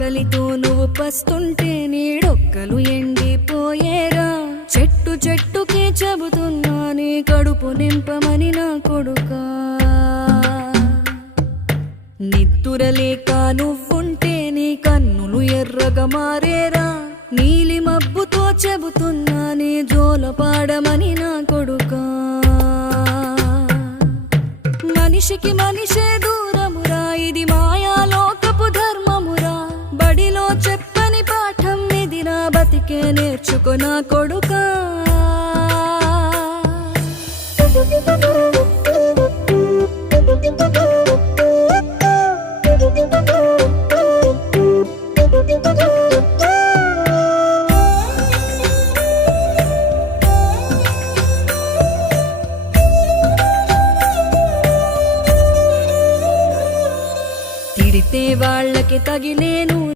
ఆకలితో నువ్వు పస్తుంటే నీడొక్కలు ఎండిపోయేరా. చెట్టు చెట్టుకే చెబుతున్నా నీ కడుపు నింపమని నా కొడుకా. నిద్దురలేక నువ్వుంటే నీ కన్నులు ఎర్రగా మారేరా. నీలి మబ్బుతో చెబుతున్నా నీ జోల పాడమని నా కొడుకా. మనిషికి మనిషే దూరమురా, ఇది మాయాలోకపు ధర్మమురా. బడిలో చెప్పని పాఠం ఇదిరా, బతికే నేర్చుకో నా కొడుకా. తిడితే వాళ్ళకి తగిలేను